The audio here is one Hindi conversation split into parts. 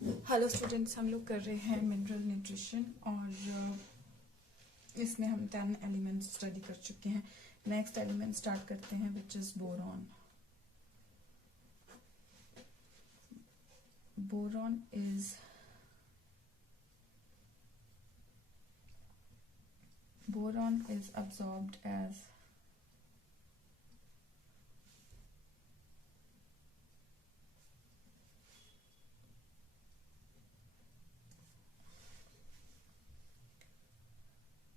हेलो स्टूडेंट्स, हम लोग कर रहे हैं मिनरल न्यूट्रिशन और इसमें हम 10 एलिमेंट्स स्टडी कर चुके हैं। नेक्स्ट एलिमेंट स्टार्ट करते हैं which is boron. Boron is absorbed as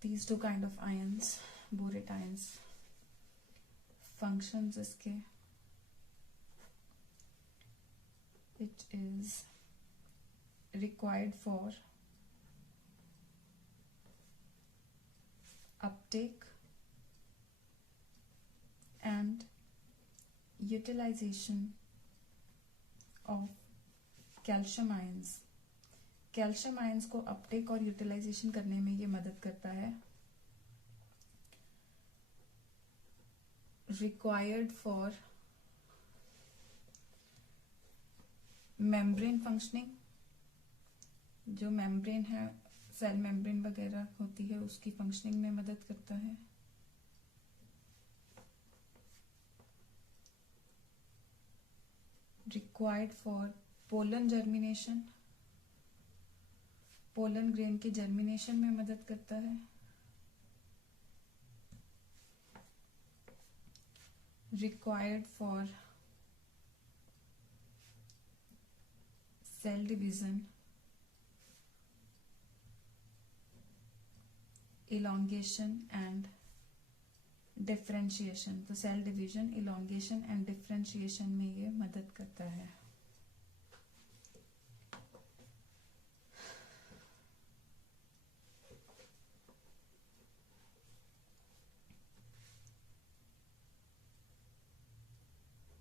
these two kind of ions, borate ions. Functions इसके, it is required for uptake and utilization of calcium ions. Calcium ions को अपटेक और यूटिलाइजेशन करने में ये मदद करता है। रिक्वायर्ड फॉर मेम्ब्रेन फंक्शनिंग, जो मेम्ब्रेन है, सेल मेम्ब्रेन वगैरह होती है, उसकी फंक्शनिंग में मदद करता है। Required for pollen germination, pollen grain के जर्मिनेशन में मदद करता है। Required for cell division, elongation and differentiation। तो cell division, elongation and differentiation में ये मदद करता है।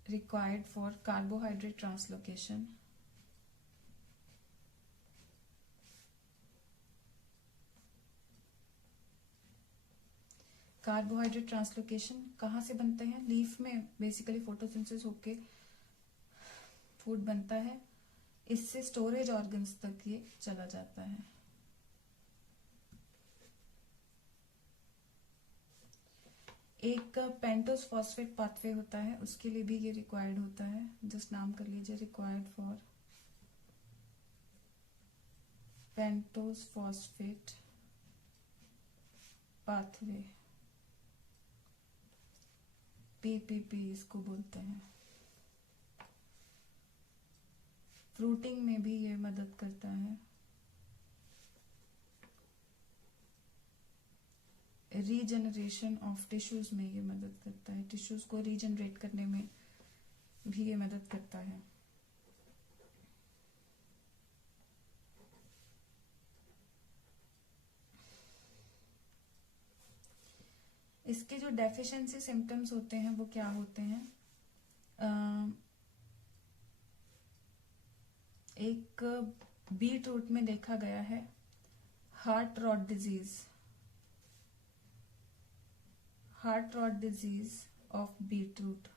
Required for carbohydrate translocation, carbohydrate translocation कहाँ से बनते हैं? लीफ में बेसिकली फोटोसिंथेसिस होके फूड बनता है, इससे स्टोरेज ऑर्गन्स तक ये चला जाता है। एक पेंटोस फॉस्फेट पाथवे होता है, उसके लिए भी ये रिक्वायर्ड होता है। जस्ट नाम कर लीजिए, required for pentose phosphate pathway, PPP इसको बोलते हैं। फ्रूटिंग में भी ये मदद करता है। रीजनरेशन ऑफ टिश्यूज में ये मदद करता है, टिश्यूज को रीजनरेट करने में भी ये मदद करता है। इसके जो डेफिशिएंसी सिम्टम्स होते हैं वो क्या होते हैं? एक बीट रूट में देखा गया है heart rot disease of beetroot.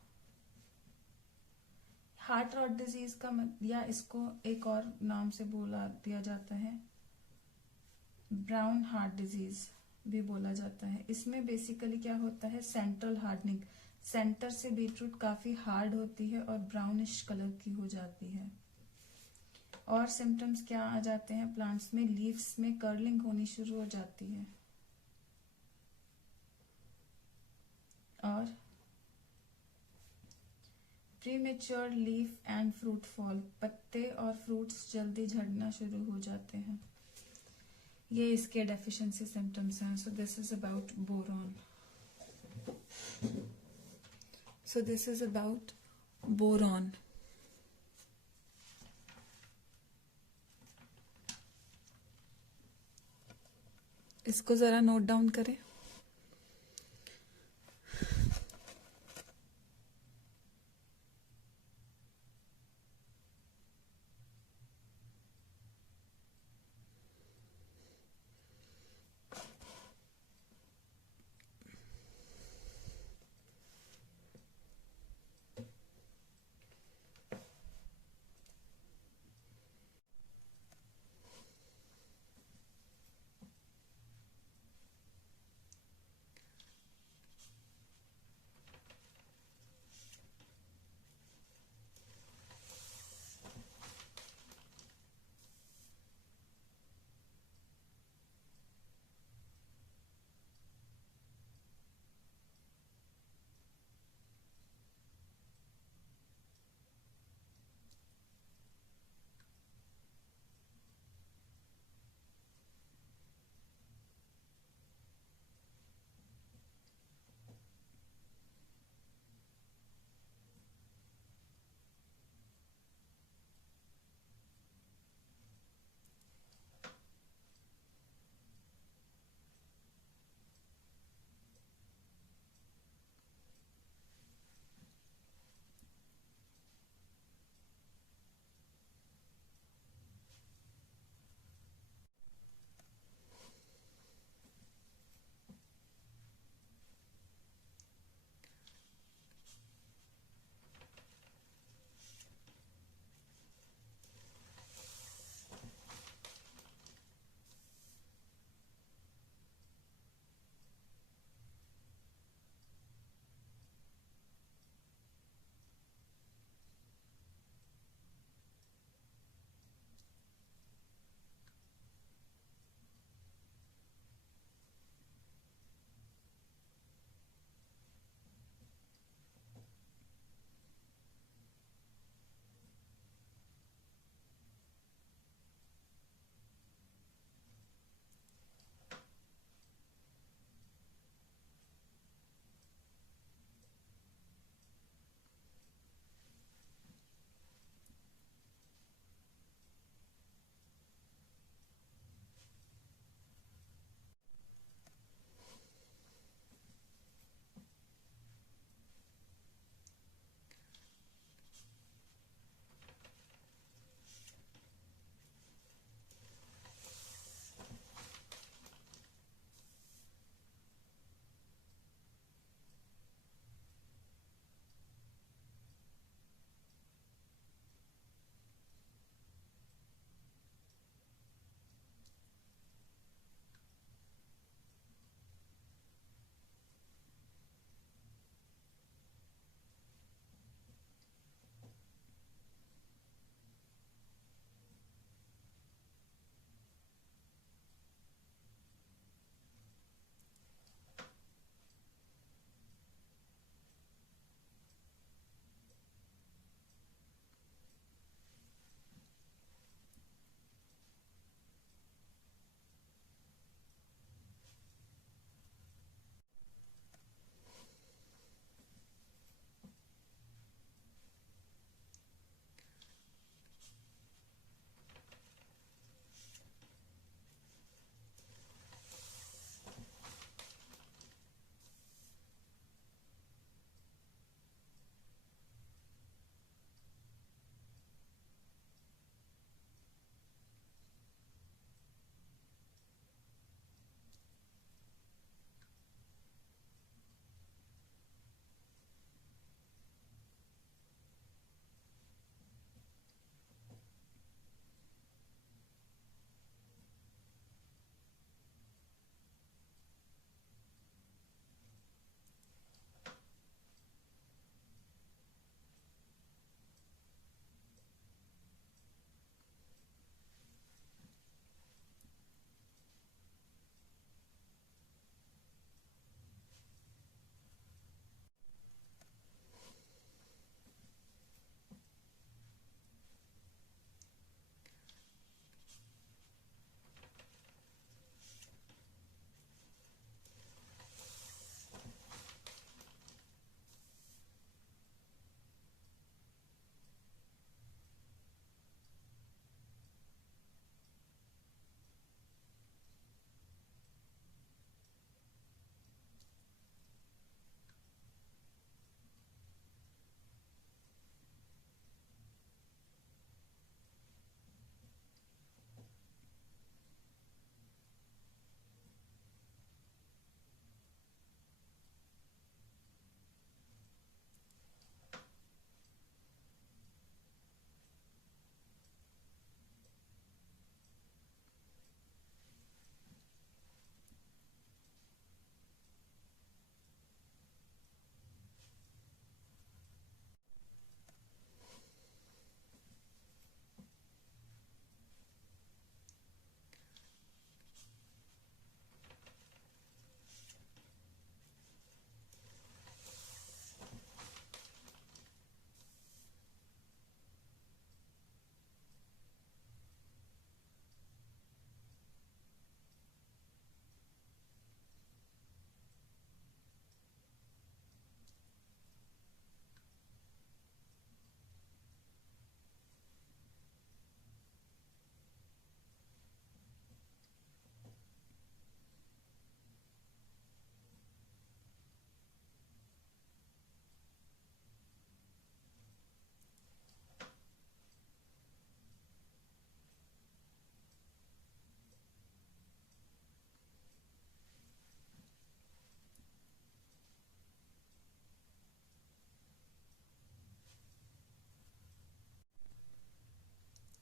Heart rot disease का या इसको एक और नाम से बोला दिया जाता है ब्राउन हार्ट डिजीज भी बोला जाता है। इसमें बेसिकली क्या होता है? सेंट्रल हार्डनिंग, सेंटर से बीटरूट काफी हार्ड होती है और ब्राउनिश कलर की हो जाती है। और सिम्टम्स क्या आ जाते हैं प्लांट्स में? लीव्स में कर्लिंग होनी शुरू हो जाती है और premature leaf and fruit fall, पत्ते और फ्रूट्स जल्दी झड़ना शुरू हो जाते हैं। ये इसके डेफिशिएंसी सिम्टम्स हैं। So this is about boron. इसको जरा नोट डाउन करें।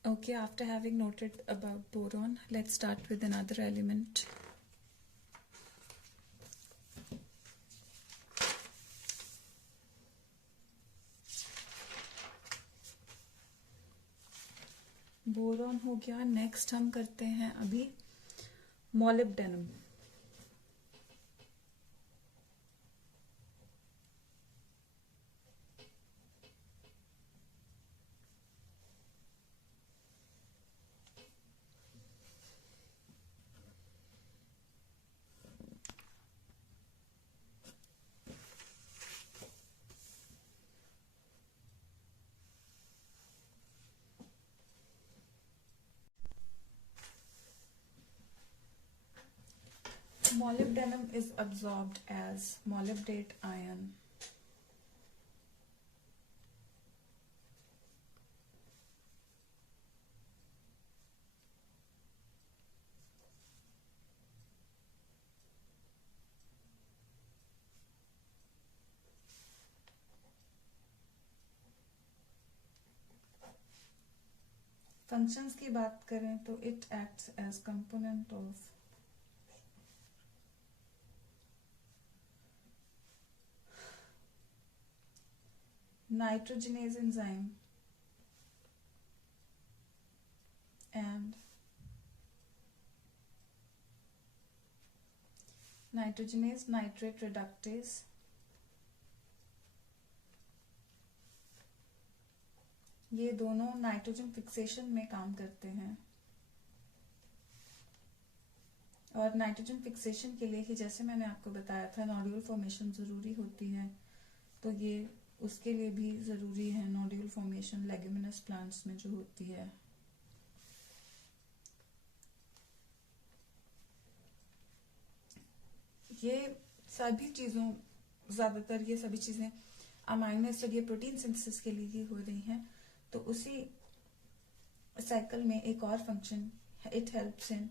Okay, after having noted about boron, let's start with another element. Boron हो गया. नेक्स्ट हम करते हैं अभी molybdenum. Molybdenum is absorbed as molybdate ion. Functions की बात करें तो it acts as component of nitrogenase enzyme and nitrogenase nitrate reductase. ये दोनों नाइट्रोजन फिक्सेशन में काम करते हैं. और नाइट्रोजन फिक्सेशन के लिए ही जैसे मैंने आपको बताया था नोड्यूल फॉर्मेशन जरूरी होती है, तो ये उसके लिए भी जरूरी है नोड्यूल फॉर्मेशन लेग्यूमिनस प्लांट्स में जो होती है. ये सभी चीजों ज्यादातर ये सभी चीजें अमाइनो एसिड ये प्रोटीन सिंथेसिस के लिए ही हो रही हैं. तो उसी साइकिल में एक और function, it helps in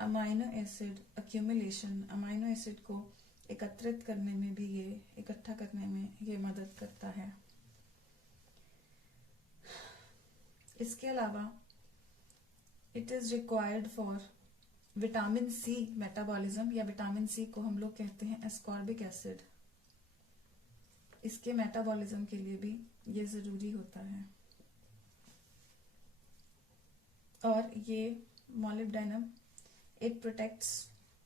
amino acid accumulation. Amino acid को एकत्रित करने में भी ये इकट्ठा करने में ये मदद करता है. इसके अलावा it is required for vitamin C metabolism, या विटामिन सी को हम लोग कहते हैं एस्कॉर्बिक एसिड. इसके मेटाबॉलिज्म के लिए भी ये जरूरी होता है. और ये मॉलिब्डेनम इट प्रोटेक्ट्स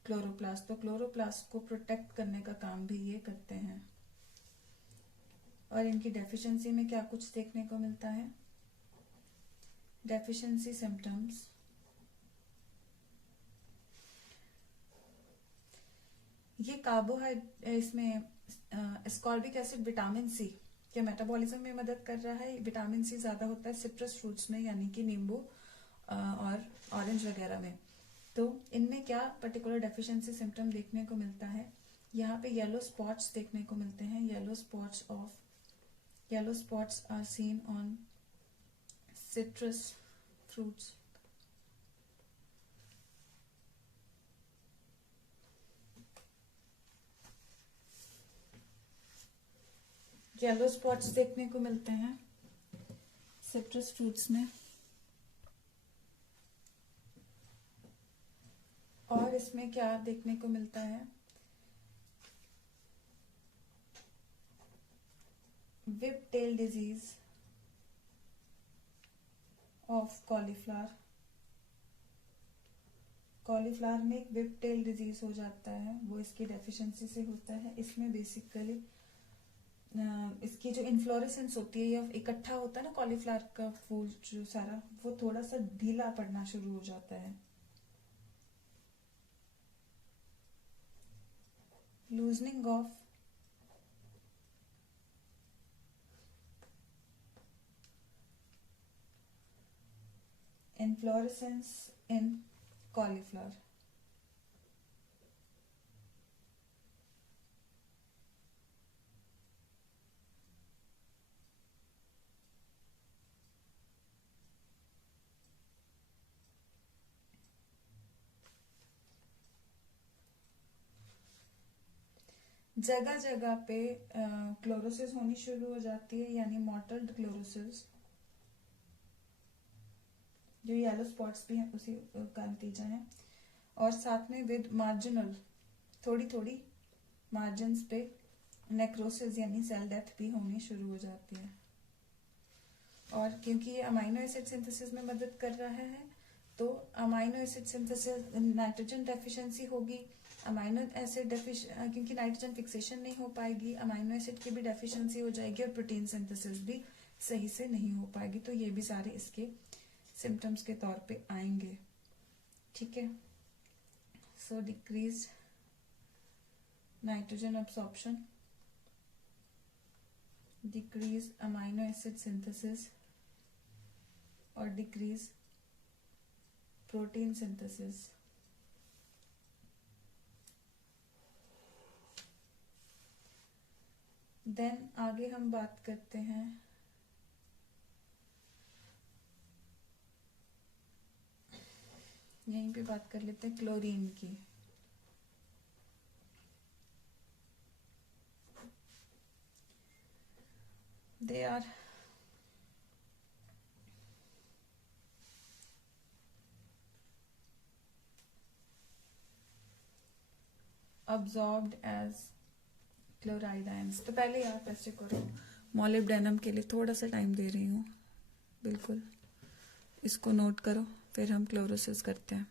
क्लोरोप्लास्ट. तो क्लोरोप्लास्ट को प्रोटेक्ट करने का काम भी ये करते हैं. और इनकी डेफिशिएंसी में क्या कुछ देखने को मिलता है. डेफिशिएंसी सिम्टम्स, ये कार्बोहाइड्रेट इसमें एस्कॉर्बिक एसिड विटामिन सी के मेटाबॉलिज्म में मदद कर रहा है. विटामिन सी ज्यादा होता है सिट्रस फ्रूट्स में, यानी कि नींबू और ऑरेंज वगैरह में. तो इनमें क्या पर्टिकुलर डेफिशिएंसी सिम्टम देखने को मिलता है. यहाँ पे येलो स्पॉट्स देखने को मिलते हैं. Yellow spots are seen on citrus fruits. Yellow spots देखने को मिलते हैं सिट्रस फ्रूट्स में. और इसमें क्या देखने को मिलता है. whip tail disease of cauliflower. Cauliflower में एक whip tail डिजीज हो जाता है, वो इसकी डेफिशिएंसी से होता है. इसमें बेसिकली इसकी जो इन्फ्लोरेसेंस होती है या इकट्ठा होता है ना कॉलीफ्लावर का फूल जो सारा, वो थोड़ा सा ढीला पड़ना शुरू हो जाता है. Loosening of inflorescence in cauliflower. जगह जगह पे क्लोरोसिस होनी शुरू हो जाती है, यानी मॉटल्ड क्लोरोसिस. जो येलो स्पॉट्स भी हैं उसी का नतीजा है। और साथ में विद मार्जिनल, थोड़ी थोड़ी मार्जिन पे नेक्रोसिस यानी सेल डेथ भी होनी शुरू हो जाती है। और क्योंकि ये अमाइनो एसिड सिंथेसिस में मदद कर रहा है, तो amino acid synthesis, nitrogen deficiency होगी, अमाइनो एसिड क्योंकि नाइट्रोजन फिक्सेशन नहीं हो पाएगी, अमाइनो एसिड की भी डेफिशिएंसी हो जाएगी, और प्रोटीन सिंथेसिस भी सही से नहीं हो पाएगी। तो ये भी सारे इसके सिम्टम्स के तौर पे आएंगे। ठीक है, so decrease nitrogen absorption, decrease amino acid synthesis और डिक्रीज प्रोटीन सिंथेसिस। देन आगे हम बात करते हैं यहीं पे बात कर लेते हैं क्लोरीन की। They are absorbed as chloride ions. तो पहले आप ऐसे करो, मॉलिब्डेनम के लिए थोड़ा सा टाइम दे रही हूँ, बिल्कुल इसको नोट करो, फिर हम क्लोरोसिस करते हैं।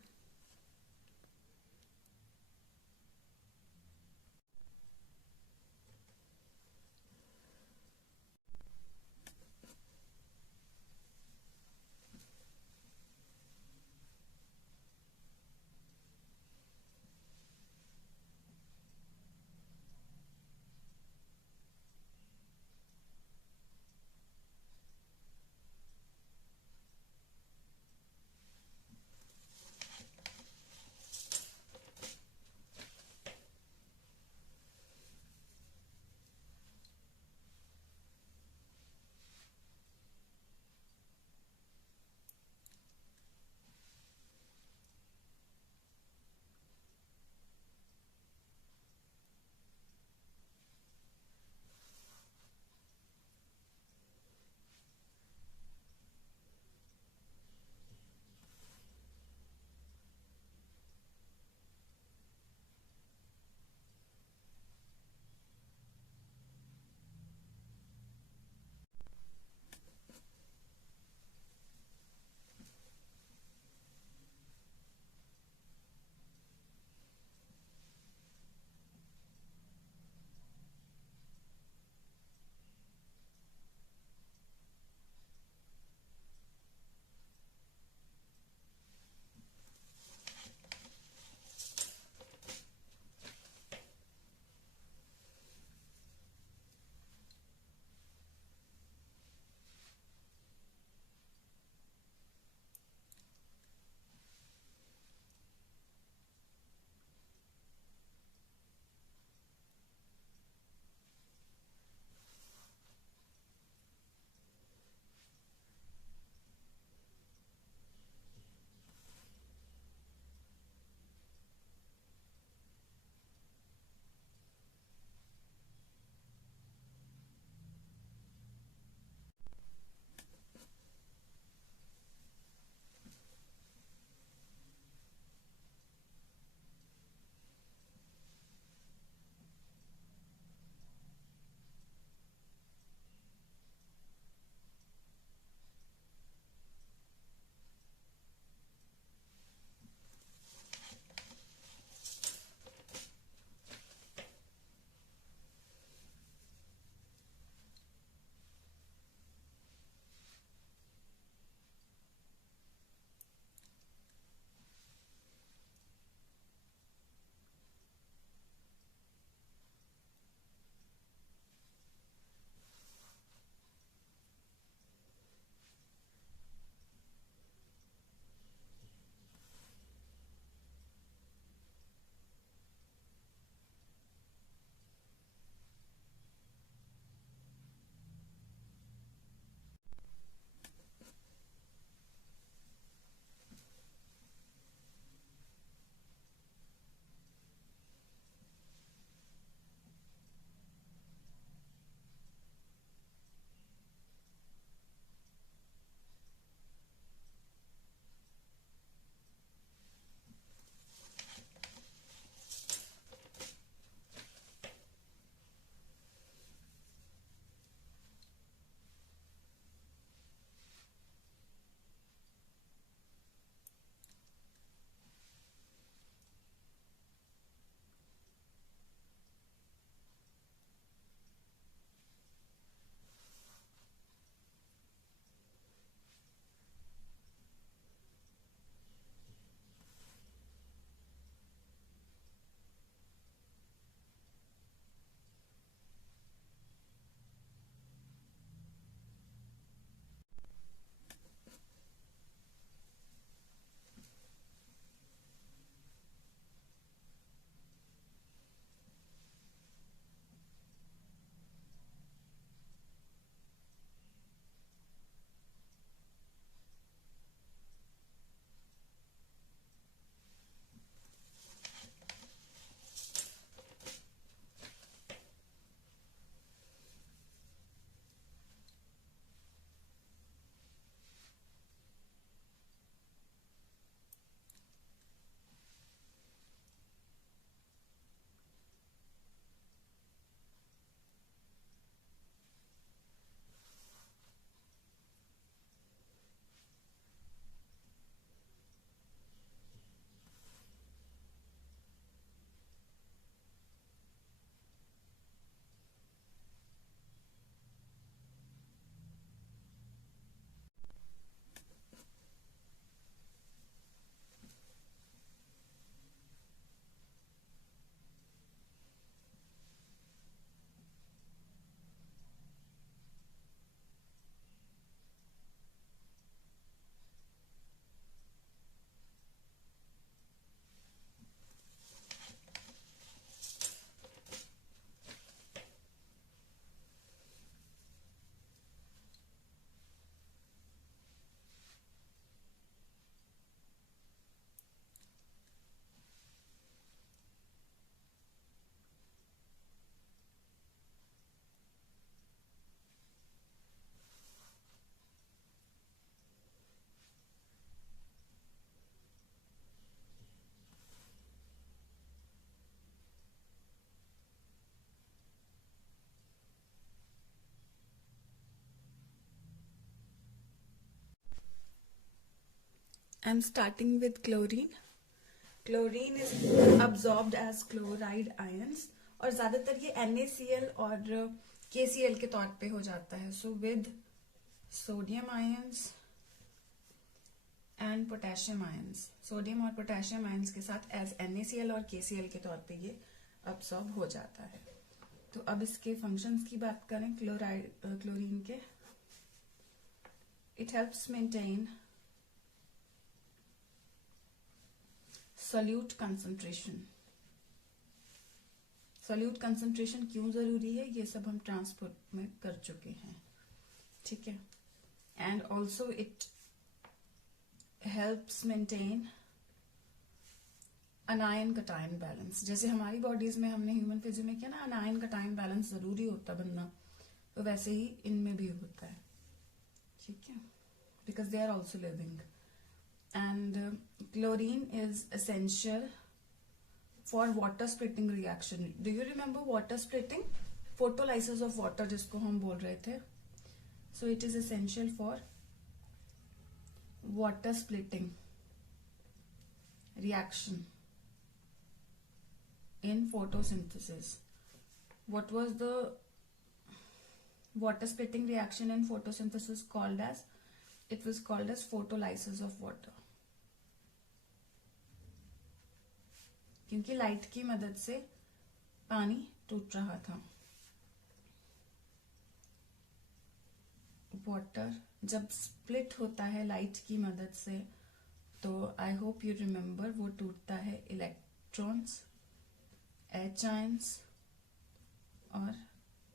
I'm starting with chlorine. Chlorine is absorbed as chloride ions और ज्यादातर ये NaCl और KCl के तौर पे हो जाता है. So with sodium ions and potassium ions, sodium और पोटेशियम आयंस के साथ एज NaCl और KCl के तौर पे ये अब्सॉर्ब हो जाता है. तो अब इसके फंक्शंस की बात करें क्लोरीन के. It helps maintain solute concentration. Solute concentration क्यों जरूरी है ये सब हम ट्रांसपोर्ट में कर चुके हैं, ठीक है. And also it helps maintain अनायन cation balance. जैसे हमारी बॉडीज में हमने ह्यूमन फिजियो में किया ना, अनायन कटायन बैलेंस जरूरी होता बनना, तो वैसे ही इनमें भी होता है, ठीक है, because they are also living. And chlorine is essential for water splitting reaction. Do you remember water splitting? Photolysis of water जिसको हम बोल रहे थे. So it is essential for water splitting reaction in photosynthesis. What was the water splitting reaction in photosynthesis called as? It was called as photolysis of water. क्योंकि लाइट की मदद से पानी टूट रहा था. वाटर जब स्प्लिट होता है लाइट की मदद से, तो आई होप यू रिमेम्बर वो टूटता है इलेक्ट्रॉन्स, एच आयंस और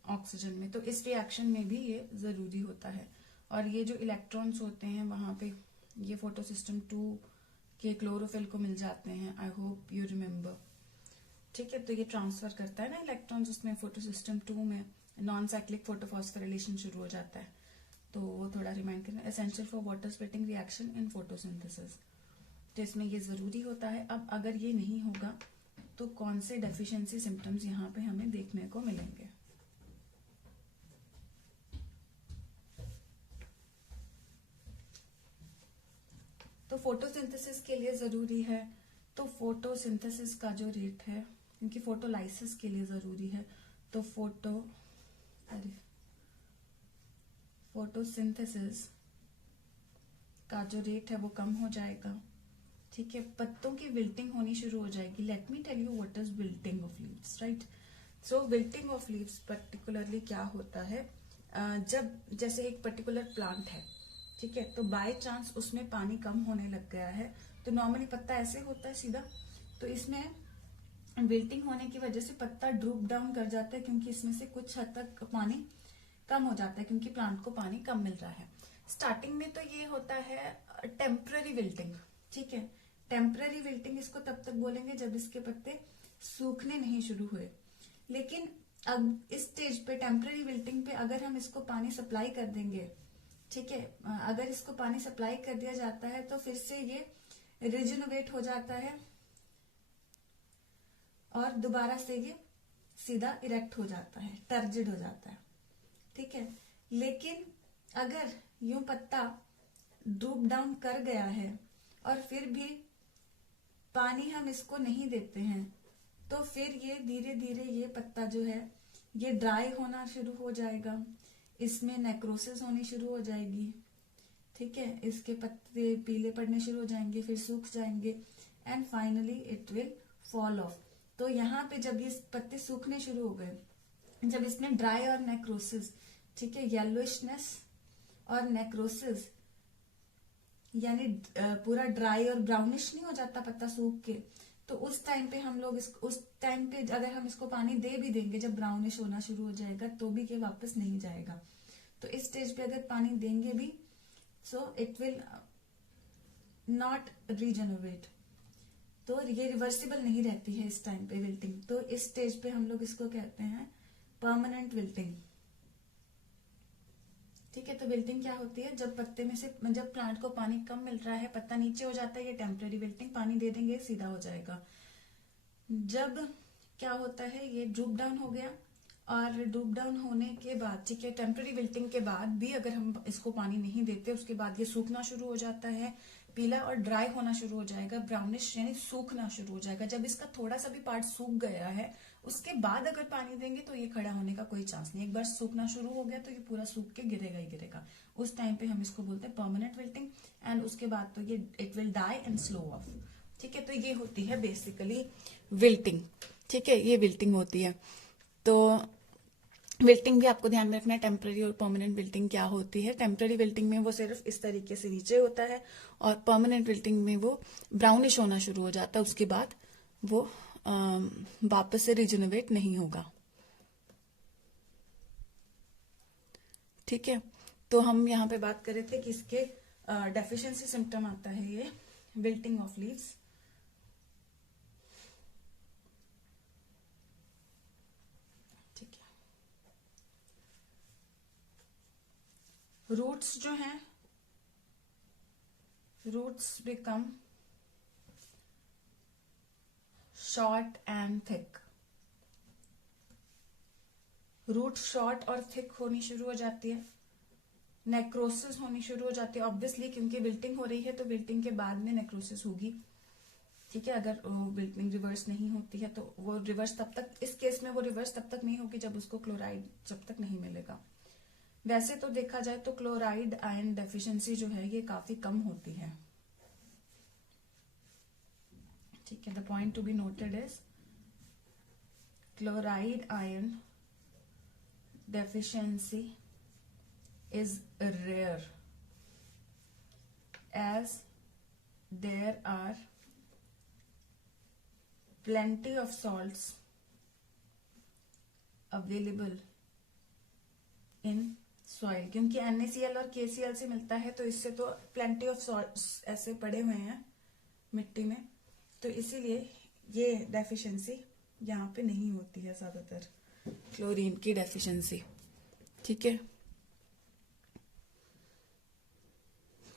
ऑक्सीजन में. तो इस रिएक्शन में भी ये जरूरी होता है. और ये जो इलेक्ट्रॉन्स होते हैं वहां पे ये फोटोसिस्टम 2 के क्लोरोफिल को मिल जाते हैं. आई होप यू रिमेम्बर, ठीक है. तो ये ट्रांसफर करता है ना इलेक्ट्रॉन्स उसमें. फोटोसिस्टम 2 में नॉन साइक्लिक फोटोफॉस्फोरिलेशन शुरू हो जाता है. तो वो थोड़ा रिमाइंड करना. Essential for water splitting reaction in photosynthesis. तो इसमें ये जरूरी होता है. अब अगर ये नहीं होगा तो कौन से डेफिशिएंसी सिम्टम्स यहाँ पे हमें देखने को मिलेंगे? तो फोटोसिंथेसिस के लिए जरूरी है. तो फोटोसिंथेसिस का जो रेट है, क्योंकि फोटोलाइसिस के लिए जरूरी है, तो फोटोसिंथेसिस का जो रेट है वो कम हो जाएगा, ठीक है. पत्तों की विल्टिंग होनी शुरू हो जाएगी. Let me tell you what is wilting of leaves, right. So wilting of leaves particularly क्या होता है, जब जैसे एक पर्टिकुलर प्लांट है, ठीक है, तो बाय चांस उसमें पानी कम होने लग गया है. तो नॉर्मली पत्ता ऐसे होता है सीधा, तो इसमें विल्टिंग होने की वजह से पत्ता ड्रूप डाउन कर जाता है, क्योंकि इसमें से कुछ हद तक पानी कम हो जाता है, क्योंकि प्लांट को पानी कम मिल रहा है. स्टार्टिंग में तो ये होता है टेम्पररी विल्टिंग, ठीक है. टेम्पररी विल्टिंग इसको तब तक बोलेंगे जब इसके पत्ते सूखने नहीं शुरू हुए. लेकिन अब इस स्टेज पे टेम्पररी विल्टिंग पे अगर हम इसको पानी सप्लाई कर देंगे, ठीक है, अगर इसको पानी सप्लाई कर दिया जाता है तो फिर से ये रिजेनरेट हो जाता है और दोबारा से ये सीधा इरेक्ट हो जाता है, टर्जिड हो जाता है, ठीक है. लेकिन अगर यूं पत्ता ड्रूप डाउन कर गया है और फिर भी पानी हम इसको नहीं देते हैं, तो फिर ये धीरे धीरे ये पत्ता जो है ये ड्राई होना शुरू हो जाएगा. इसमें नेक्रोसिस होनी शुरू हो जाएगी, ठीक है. इसके पत्ते पीले पड़ने शुरू हो जाएंगे, फिर सूख जाएंगे, and finally it will fall of. तो यहाँ पे जब ये पत्ते सूखने शुरू हो गए, जब इसमें ड्राई और नेक्रोसिस, ठीक है, येलोइशनेस और नेक्रोसिस, यानी पूरा ड्राई और ब्राउनिश नहीं हो जाता पत्ता सूख के, तो उस टाइम पे हम लोग उस टाइम पे अगर हम इसको पानी दे भी देंगे, जब ब्राउनिश होना शुरू हो जाएगा, तो भी ये वापस नहीं जाएगा. तो इस स्टेज पे अगर पानी देंगे भी, so it will not regenerate. तो ये रिवर्सिबल नहीं रहती है इस टाइम पे विल्टिंग. तो इस स्टेज पे हम लोग इसको कहते हैं परमानेंट विल्टिंग, ठीक है. तो विल्टिंग क्या होती है, जब पत्ते में से जब प्लांट को पानी कम मिल रहा है, पत्ता नीचे हो जाता है, ये टेम्पररी विल्टिंग. पानी दे देंगे सीधा हो जाएगा. जब क्या होता है, ये ड्रूप डाउन हो गया, और ड्रूप डाउन होने के बाद, ठीक है, टेम्पररी विल्टिंग के बाद भी अगर हम इसको पानी नहीं देते, उसके बाद ये सूखना शुरू हो जाता है, पीला और ड्राई होना शुरू हो जाएगा, ब्राउनिश यानी सूखना शुरू हो जाएगा। जब इसका थोड़ा सा भी पार्ट सूख गया है उसके बाद अगर पानी देंगे तो ये खड़ा होने का कोई चांस नहीं। एक बार सूखना शुरू हो गया तो ये पूरा सूख के गिरेगा ही गिरेगा। उस टाइम पे हम इसको बोलते हैं परमानेंट विल्टिंग। एंड उसके बाद तो ये it will die and slow off. ठीक है, तो ये होती है बेसिकली विल्टिंग। ठीक है, ये विल्टिंग होती है। तो विल्टिंग भी आपको ध्यान में रखना है, टेम्पररी और परमानेंट विल्टिंग क्या होती है। टेम्पररी विल्टिंग में वो सिर्फ इस तरीके से नीचे होता है और परमानेंट विल्टिंग में वो ब्राउनिश होना शुरू हो जाता है, उसके बाद वो वापस से रिजेनरेट नहीं होगा। ठीक है, तो हम यहाँ पे बात कर रहे थे कि इसके डेफिशिएंसी सिम्टम आता है ये विल्टिंग ऑफ लीव्स। ठीक है, रूट्स जो हैं, roots become short and thick. Root short और थिक होनी शुरू हो जाती है, नेक्रोसिस होनी शुरू हो जाती है ऑब्वियसली, क्योंकि विल्टिंग हो रही है तो विल्टिंग के बाद में नेक्रोसिस होगी। ठीक है, अगर विल्टिंग रिवर्स नहीं होती है तो वो रिवर्स तब तक, इस केस में वो रिवर्स तब तक नहीं होगी जब उसको क्लोराइड जब तक नहीं मिलेगा। वैसे तो देखा जाए तो क्लोराइड आयन डेफिशिएंसी जो है ये काफी कम होती है। ठीक है, the point to be noted is chloride ion deficiency is rare as there are plenty of salts available in soil। क्योंकि NaCl और KCl से मिलता है तो इससे तो plenty of salts ऐसे पड़े हुए हैं मिट्टी में, तो इसीलिए ये डेफिशिएंसी यहाँ पे नहीं होती है ज्यादातर, क्लोरीन की डेफिशिएंसी। ठीक है,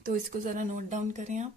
तो इसको जरा नोट डाउन करें आप।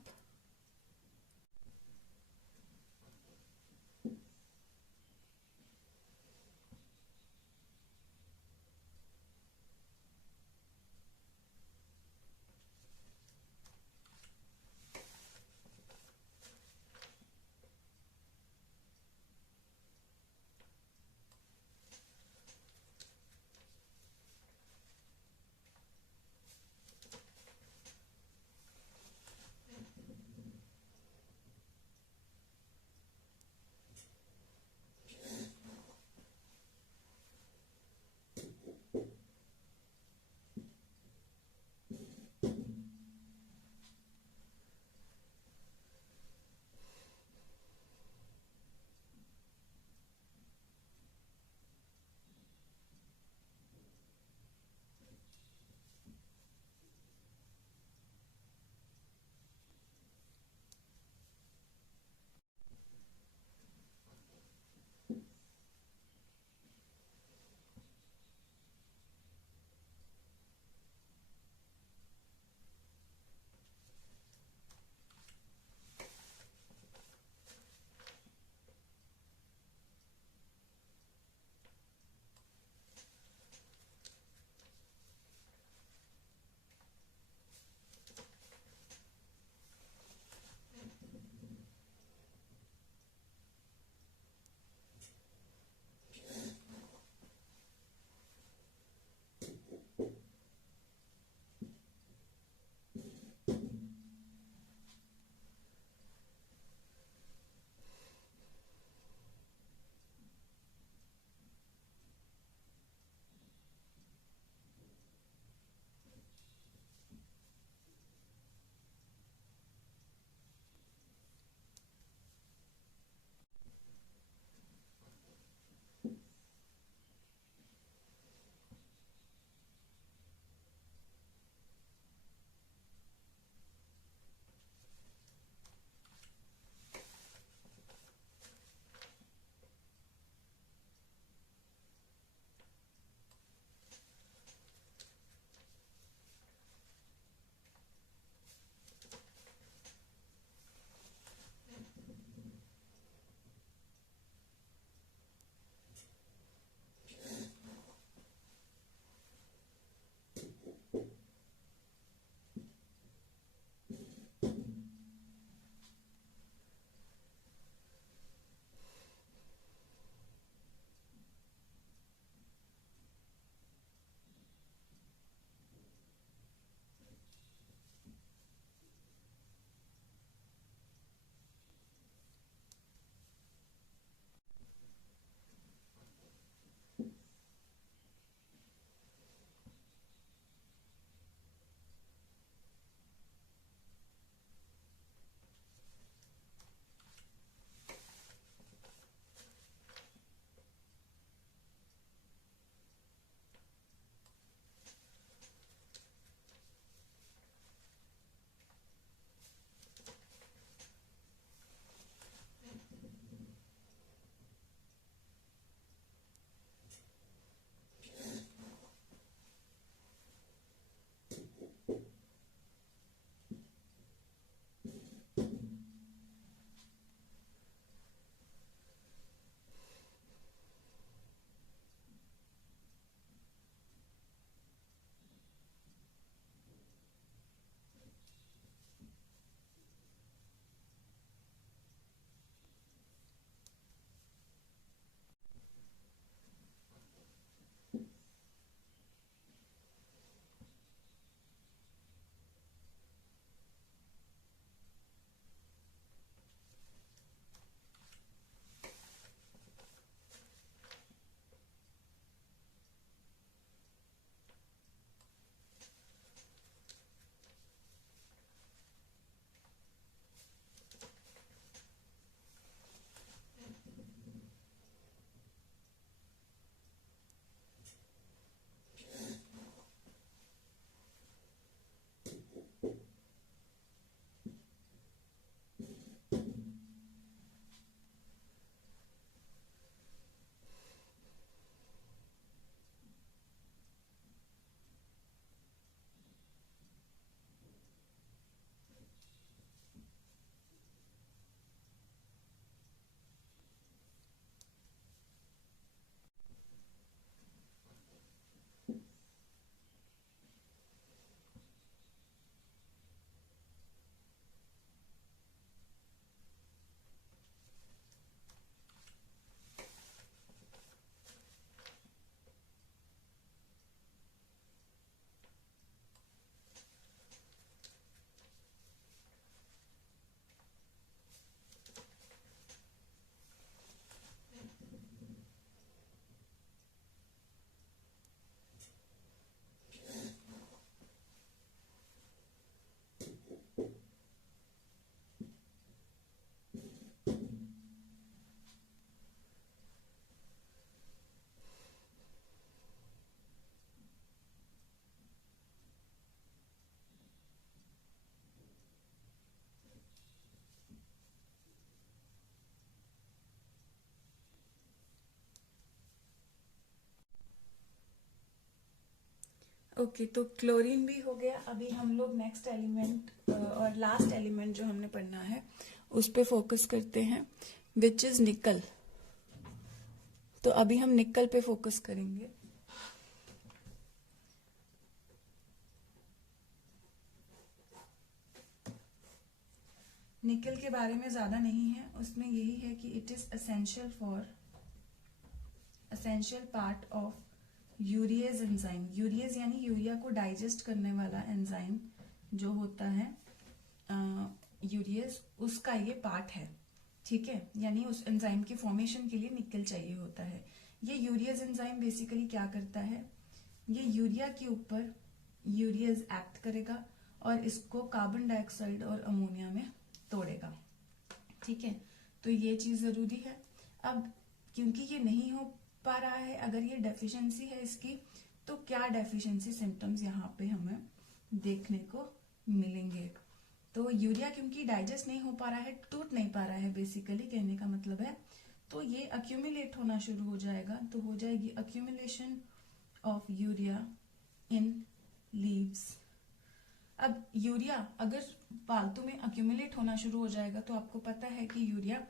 ओके, तो क्लोरीन भी हो गया। अभी हम लोग नेक्स्ट एलिमेंट और लास्ट एलिमेंट जो हमने पढ़ना है उस पे फोकस करते हैं, विच इज निकल। तो अभी हम निकल पे फोकस करेंगे। निकल के बारे में ज्यादा नहीं है, उसमें यही है कि it is essential part of urease enzyme. Urease यानी यूरिया को डाइजेस्ट करने वाला एंजाइम जो होता है यूरियज, उसका ये पार्ट है। ठीक है, यानी उस एंजाइम की फॉर्मेशन के लिए निकल चाहिए होता है। ये यूरियज एंजाइम बेसिकली क्या करता है, ये यूरिया के ऊपर यूरियज एक्ट करेगा और इसको कार्बन डाइऑक्साइड और अमोनिया में तोड़ेगा। ठीक है, तो ये चीज जरूरी है। अब क्योंकि ये नहीं हो पा रहा है, अगर ये डेफिशिएंसी है इसकी, तो क्या डेफिशिएंसी सिम्टम्स यहाँ पे हमें देखने को मिलेंगे। तो यूरिया क्योंकि डाइजेस्ट नहीं हो पा रहा है, टूट नहीं पा रहा है, बेसिकली कहने का मतलब है, तो ये अक्यूमुलेट होना शुरू हो जाएगा। तो हो जाएगी accumulation of urea in leaves. अब यूरिया अगर फालतू में अक्यूमुलेट होना शुरू हो जाएगा, तो आपको पता है कि यूरिया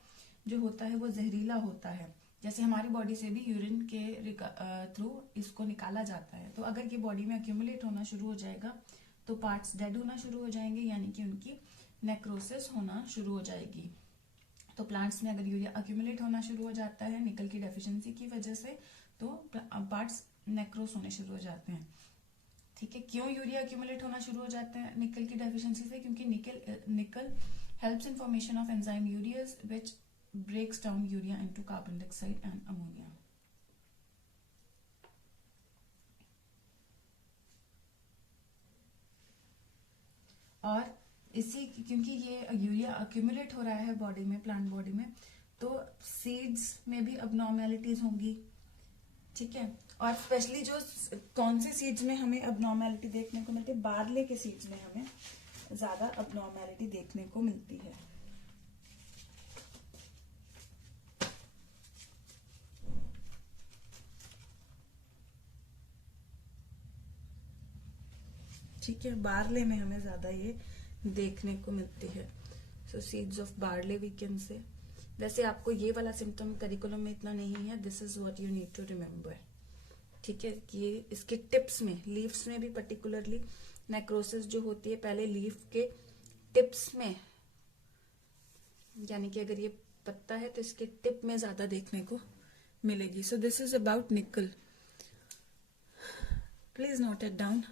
जो होता है वो जहरीला होता है। जैसे हमारी बॉडी से भी यूरिन के थ्रू इसको निकाला जाता है। तो अगर ये बॉडी में अक्यूमुलेट होना शुरू हो जाएगा तो पार्ट्स डेड होना शुरू हो जाएंगे, यानी कि उनकी नेक्रोसिस होना शुरू हो जाएगी। तो प्लांट्स में अगर यूरिया अक्यूमुलेट होना शुरू हो जाता है निकल की डेफिशिएंसी की वजह से, तो पार्ट्स नेक्रोस होने शुरू हो जाते हैं। ठीक है, क्यों यूरिया अक्यूमुलेट होना शुरू हो जाते हैं निकल की डेफिशिएंसी से? क्योंकि nickel helps in formation of enzyme urease which breaks down urea into carbon dioxide and ammonia. और इसी क्योंकि ये यूरिया अक्यूमुलेट हो रहा है बॉडी में, प्लांट बॉडी में, तो सीड्स में भी अबनॉर्मेलिटीज होंगी। ठीक है, और स्पेशली जो कौन से सीड्स में हमें अबनॉर्मेलिटी देखने को मिलती है, बार्ले के सीड्स में हमें ज्यादा अबनॉर्मेलिटी देखने को मिलती है। ठीक है, बार्ले में हमें ज्यादा ये देखने को मिलती है। So seeds of barley we can say. वैसे आपको ये वाला सिम्टम करिकुलम में इतना नहीं है, this is what you need to remember. ठीक है, कि इसके टिप्स में, लीव्स में भी पर्टिकुलरली नेक्रोसिस जो होती है पहले लीफ के टिप्स में, यानी कि अगर ये पत्ता है तो इसके टिप में ज्यादा देखने को मिलेगी। सो दिस इज अबाउट निकल, please note it down.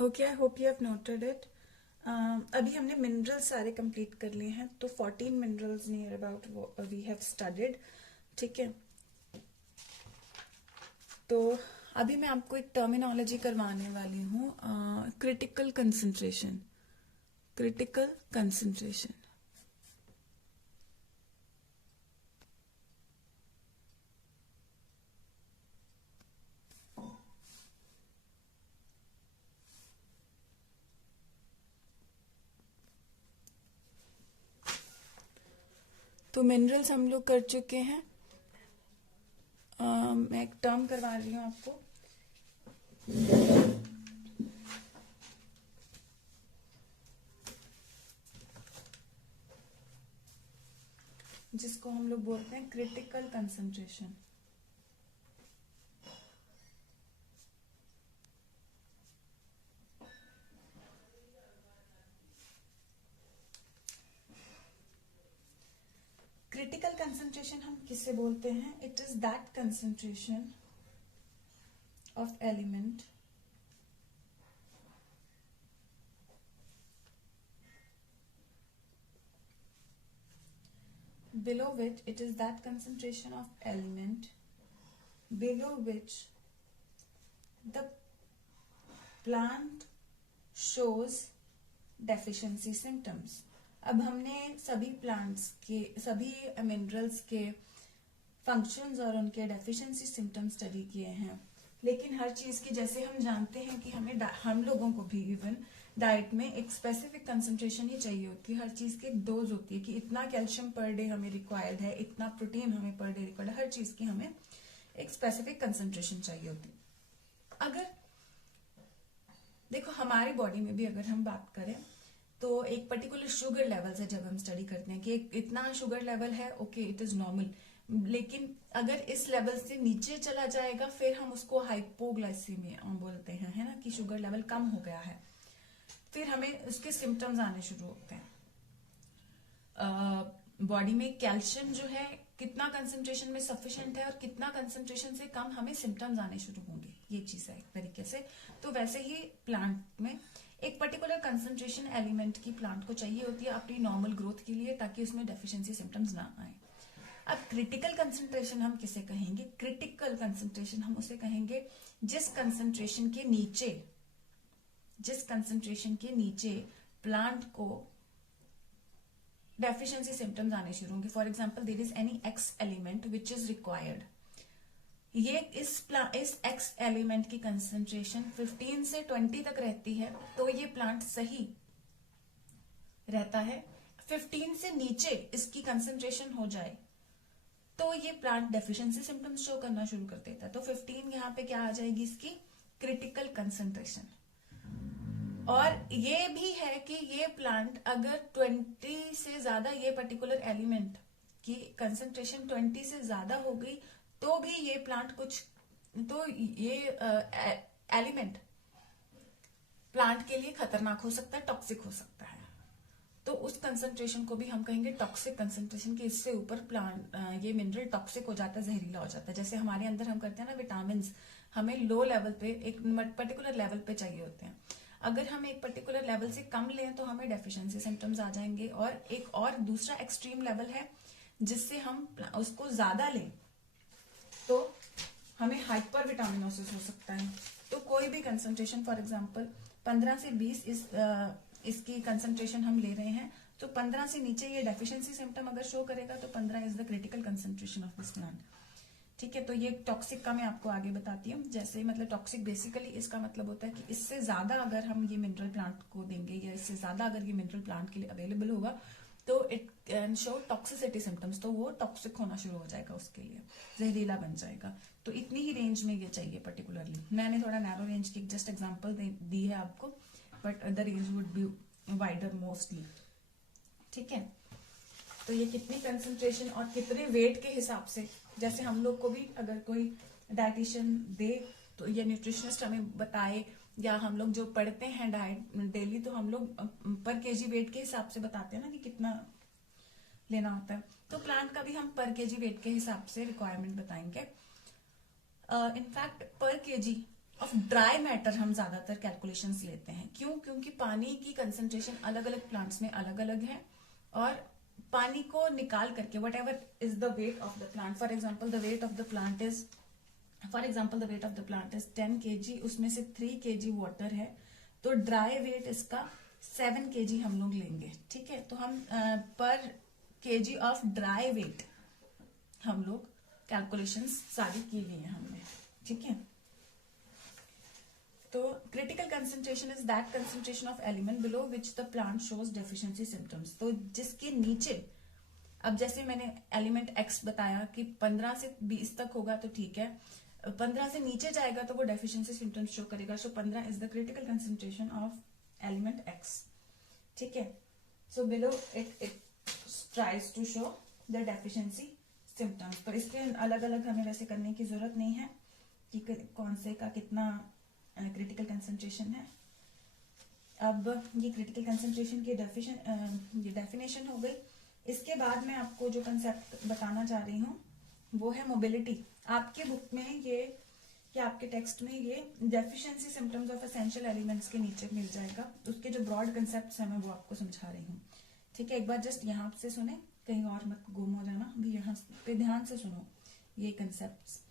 Okay, I hope you have noted it. अभी हमने मिनरल्स सारे कंप्लीट कर लिए हैं, तो 14 minerals near about we have studied. ठीक है, तो अभी मैं आपको एक टर्मिनोलॉजी करवाने वाली हूँ, क्रिटिकल कंसंट्रेशन। क्रिटिकल कंसंट्रेशन, तो मिनरल्स हम लोग कर चुके हैं। मैं एक टर्म करवा रही हूँ आपको, जिसको हम लोग बोलते हैं क्रिटिकल कंसंट्रेशन। क्रिटिकल कंसंट्रेशन हम किससे बोलते हैं? It is that concentration of element below which it is that concentration of element below which the plant shows deficiency symptoms। अब हमने सभी प्लांट्स के, सभी मिनरल्स के फंक्शंस और उनके डेफिशिएंसी सिम्टम्स स्टडी किए हैं, लेकिन हर चीज की, जैसे हम जानते हैं कि हम लोगों को भी इवन डाइट में एक स्पेसिफिक कंसंट्रेशन ही चाहिए होती है। हर चीज की एक डोज होती है कि इतना कैल्शियम पर डे हमें रिक्वायर्ड है, इतना प्रोटीन हमें पर डे रिक्वायर्ड है। हर चीज की हमें एक स्पेसिफिक कंसंट्रेशन चाहिए होती है। अगर देखो हमारी बॉडी में भी अगर हम बात करें तो एक पर्टिकुलर शुगर लेवल से जब हम स्टडी करते हैं कि इतना शुगर लेवल है, ओके इट इज नॉर्मल, लेकिन अगर इस लेवल से नीचे चला जाएगा फिर हम उसको हाइपोग्लाइसीमिया बोलते हैं, है ना, कि शुगर लेवल कम हो गया है। फिर हमें उसके सिम्टम्स आने शुरू होते हैं। बॉडी में कैल्शियम जो है कितना कंसंट्रेशन में सफिशिएंट है और कितना कंसंट्रेशन से कम, हमें सिम्टम्स आने शुरू होंगे। ये चीज है एक तरीके से। तो वैसे ही प्लांट में एक पर्टिकुलर कंसंट्रेशन एलिमेंट की प्लांट को चाहिए होती है अपनी नॉर्मल ग्रोथ के लिए, ताकि उसमें डेफिशिएंसी सिम्टम्स ना आए। अब क्रिटिकल कंसंट्रेशन हम किसे कहेंगे? क्रिटिकल कंसंट्रेशन हम उसे कहेंगे जिस कंसंट्रेशन के नीचे प्लांट को डेफिशिएंसी सिम्टम्स आने शुरू होंगे। For example, there is any X element which is required, ये इस एक्स एलिमेंट की कंसंट्रेशन 15 से 20 तक रहती है तो ये प्लांट सही रहता है। 15 से नीचे इसकी कंसंट्रेशन हो जाए तो ये प्लांट डेफिशिएंसी सिम्टम्स शो करना शुरू कर देता है। तो 15 यहाँ पे क्या आ जाएगी? इसकी क्रिटिकल कंसंट्रेशन। और ये भी है कि ये प्लांट अगर 20 से ज्यादा, ये पर्टिकुलर एलिमेंट की कंसंट्रेशन 20 से ज्यादा हो गई तो भी ये प्लांट ये एलिमेंट प्लांट के लिए खतरनाक हो सकता है, टॉक्सिक हो सकता है। तो उस कंसंट्रेशन को भी हम कहेंगे टॉक्सिक कंसंट्रेशन, कि इससे ऊपर प्लांट ये मिनरल टॉक्सिक हो जाता है, जहरीला हो जाता है। जैसे हमारे अंदर हम करते हैं ना विटामिन, हमें लो लेवल पे, एक पर्टिकुलर लेवल पे चाहिए होते हैं। अगर हम एक पर्टिकुलर लेवल से कम लें तो हमें डेफिशिएंसी सिम्टम्स आ जाएंगे। और एक और दूसरा एक्सट्रीम लेवल है जिससे हम उसको ज्यादा लें तो हमें हाइपर विटामिनोसिस हो सकता है। तो कोई भी कंसंट्रेशन, फॉर एग्जांपल 15 से 20 इसकी कंसंट्रेशन हम ले रहे हैं, तो 15 से नीचे ये डेफिशिएंसी सिम्टम अगर शो करेगा तो 15 is the critical concentration of this plant. ठीक है, तो ये टॉक्सिक का मैं आपको आगे बताती हूँ। जैसे मतलब टॉक्सिक बेसिकली इसका मतलब होता है कि इससे ज्यादा अगर हम ये मिनरल प्लांट को देंगे या इससे ज्यादा अगर ये मिनरल प्लांट के लिए अवेलेबल होगा तो it can show toxicity symptoms, तो वो टॉक्सिक होना शुरू हो जाएगा, उसके लिए जहरीला बन जाएगा। तो इतनी ही रेंज में ये चाहिए पर्टिकुलरली। मैंने थोड़ा नैरो रेंज की जस्ट एग्जांपल दी है आपको, but the range would be wider mostly. ठीक है, तो ये कितनी कंसंट्रेशन और कितने वेट के हिसाब से, जैसे हम लोग को भी अगर कोई डाइटिशियन दे तो या न्यूट्रिशनिस्ट हमें बताए, या हम लोग जो पढ़ते हैं डाइट डेली, तो हम लोग पर केजी वेट के हिसाब से बताते हैं ना कि कितना लेना होता है। तो प्लांट का भी हम पर केजी वेट के हिसाब से रिक्वायरमेंट बताएंगे। इनफैक्ट पर केजी ऑफ ड्राई मैटर हम ज्यादातर कैलकुलेशंस लेते हैं। क्यों? क्योंकि पानी की कंसंट्रेशन अलग अलग प्लांट्स में अलग अलग है, और पानी को निकाल करके what ever is the weight of the plant, for example the weight of the plant is 10 kg, उसमें से 3 kg वाटर है, तो ड्राई वेट इसका 7 kg हम लोग लेंगे। ठीक है, तो हम पर kg ऑफ ड्राई वेट हम लोग कैलकुलेशंस सारी की हुई है हमने। ठीक है, तो critical concentration is that concentration of element below which the plant shows deficiency symptoms. तो जिसके नीचे, अब जैसे मैंने एलिमेंट एक्स बताया कि 15 से 20 तक होगा तो ठीक है, 15 से नीचे जाएगा तो वो डेफिशिएंसी सिम्टम्स शो करेगा। So 15 is the critical concentration of element X. ठीक है, so below it tries to show the deficiency symptoms. तो इसके अलग अलग हमें वैसे करने की जरूरत नहीं है कि कौन से का कितना क्रिटिकल कंसंट्रेशन है। अब ये क्रिटिकल कंसंट्रेशन की डेफिनेशन हो गई। इसके बाद मैं आपको जो कंसेप्ट बताना चाह रही हूँ वो है मोबिलिटी। आपके बुक में ये या आपके टेक्स्ट में ये deficiency symptoms of essential elements के नीचे मिल जाएगा। उसके जो ब्रॉड कंसेप्ट है मैं वो आपको समझा रही हूँ। ठीक है, एक बार जस्ट यहाँ से सुने, कहीं और मत गुम हो जाना, अभी यहाँ पे ध्यान से सुनो ये कंसेप्ट।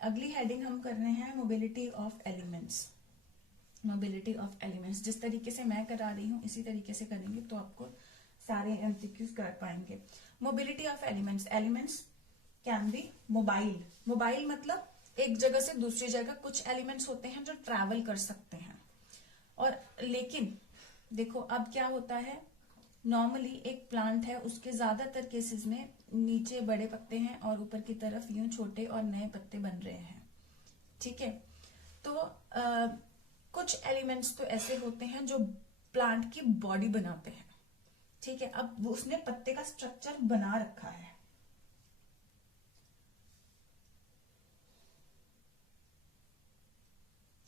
अगली हेडिंग हम कर रहे हैं mobility of elements. Mobility of elements जिस तरीके से मैं करा रही हूँ इसी तरीके से करेंगे तो आपको सारे एमसीक्यूज कर पाएंगे। Mobility of elements, elements can be mobile. Mobile मतलब एक जगह से दूसरी जगह कुछ एलिमेंट्स होते हैं जो ट्रैवल कर सकते हैं। और लेकिन देखो अब क्या होता है, नॉर्मली एक प्लांट है, उसके ज्यादातर केसेस में नीचे बड़े पत्ते हैं और ऊपर की तरफ यूं छोटे और नए पत्ते बन रहे हैं। ठीक है, तो कुछ एलिमेंट्स तो ऐसे होते हैं जो प्लांट की बॉडी बनाते हैं। ठीक है, अब वो उसने पत्ते का स्ट्रक्चर बना रखा है।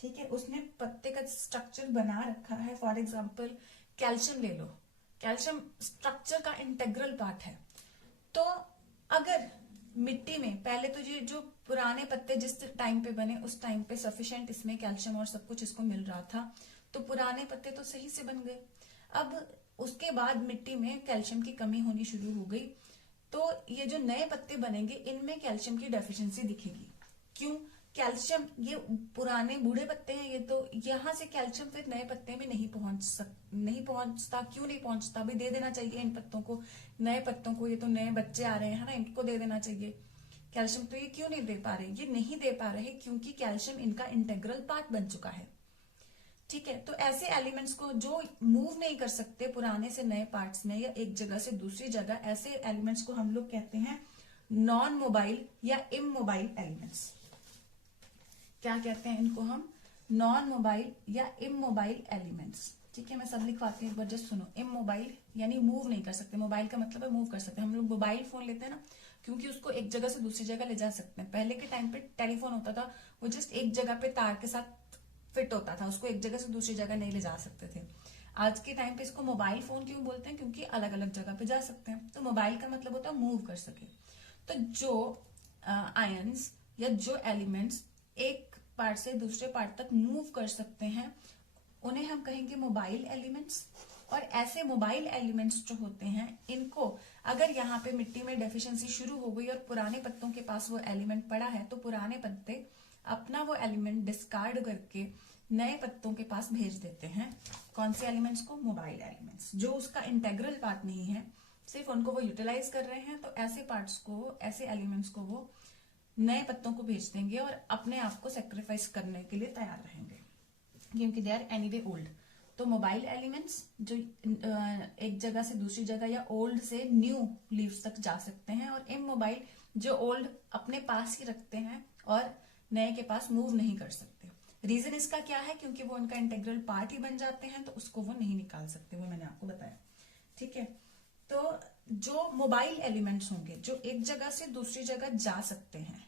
ठीक है, उसने पत्ते का स्ट्रक्चर बना रखा है। फॉर एग्जाम्पल कैल्शियम ले लो, कैल्शियम स्ट्रक्चर का इंटेग्रल पार्ट है। तो अगर मिट्टी में पहले तो ये जो पुराने पत्ते जिस टाइम पे बने उस टाइम पे सफिशिएंट इसमें कैल्शियम और सब कुछ इसको मिल रहा था, तो पुराने पत्ते तो सही से बन गए। अब उसके बाद मिट्टी में कैल्शियम की कमी होनी शुरू हो गई, तो ये जो नए पत्ते बनेंगे इनमें कैल्शियम की डेफिशिएंसी दिखेगी। क्यों? कैल्शियम, ये पुराने बूढ़े पत्ते हैं ये, तो यहाँ से कैल्शियम फिर नए पत्ते में नहीं पहुंचता। क्यों नहीं पहुंचता? भी दे देना चाहिए इन पत्तों को, नए पत्तों को, ये तो नए बच्चे आ रहे हैं ना, इनको दे देना चाहिए कैल्शियम। तो ये क्यों नहीं दे पा रहे? ये नहीं दे पा रहे क्योंकि कैल्शियम इनका इंटेग्रल पार्ट बन चुका है। ठीक है, तो ऐसे एलिमेंट्स को जो मूव नहीं कर सकते पुराने से नए पार्ट्स में या एक जगह से दूसरी जगह, ऐसे एलिमेंट्स को हम लोग कहते हैं नॉन मोबाइल या इमोबाइल एलिमेंट्स। क्या कहते हैं इनको हम? नॉन मोबाइल या इमोबाइल एलिमेंट्स। ठीक है, मैं सब लिखवाती हूँ, एक बार जस्ट सुनो। इमोबाइल यानी मूव नहीं कर सकते, मोबाइल का मतलब है मूव कर सकते हैं। हम लोग मोबाइल फोन लेते हैं ना, क्योंकि उसको एक जगह से दूसरी जगह ले जा सकते हैं। पहले के टाइम पे टेलीफोन होता था, वो जस्ट एक जगह पे तार के साथ फिट होता था, उसको एक जगह से दूसरी जगह नहीं ले जा सकते थे। आज के टाइम पे इसको मोबाइल फोन क्यों बोलते हैं? क्योंकि अलग अलग जगह पे जा सकते हैं। तो मोबाइल का मतलब होता है मूव कर सके। तो जो आयंस या जो एलिमेंट्स एक पार्ट से दूसरे पार्ट तक मूव कर सकते हैं उन्हें हम कहेंगे मोबाइल एलिमेंट्स। और ऐसे मोबाइल एलिमेंट्स जो होते हैं इनको अगर यहाँ पे मिट्टी में डेफिशिएंसी शुरू हो गई और पुराने पत्तों के पास वो एलिमेंट पड़ा है, तो पुराने पत्ते अपना वो एलिमेंट डिस्कार्ड करके नए पत्तों के पास भेज देते हैं। कौन से एलिमेंट्स को? Mobile elements. जो उसका इंटेग्रल पार्ट नहीं है, सिर्फ उनको वो यूटिलाइज कर रहे हैं, तो ऐसे पार्ट्स को, ऐसे एलिमेंट्स को वो नए पत्तों को भेज देंगे और अपने आप को सेक्रीफाइस करने के लिए तैयार रहेंगे, क्योंकि दे आर एनीवे ओल्ड। तो मोबाइल एलिमेंट्स जो एक जगह से दूसरी जगह या ओल्ड से न्यू लीव्स तक जा सकते हैं, और इमोबाइल जो ओल्ड अपने पास ही रखते हैं और नए के पास मूव नहीं कर सकते। रीजन इसका क्या है? क्योंकि वो उनका इंटेग्रल पार्ट ही बन जाते हैं, तो उसको वो नहीं निकाल सकते, वो मैंने आपको बताया। ठीक है, तो जो मोबाइल एलिमेंट्स होंगे जो एक जगह से दूसरी जगह जा सकते हैं,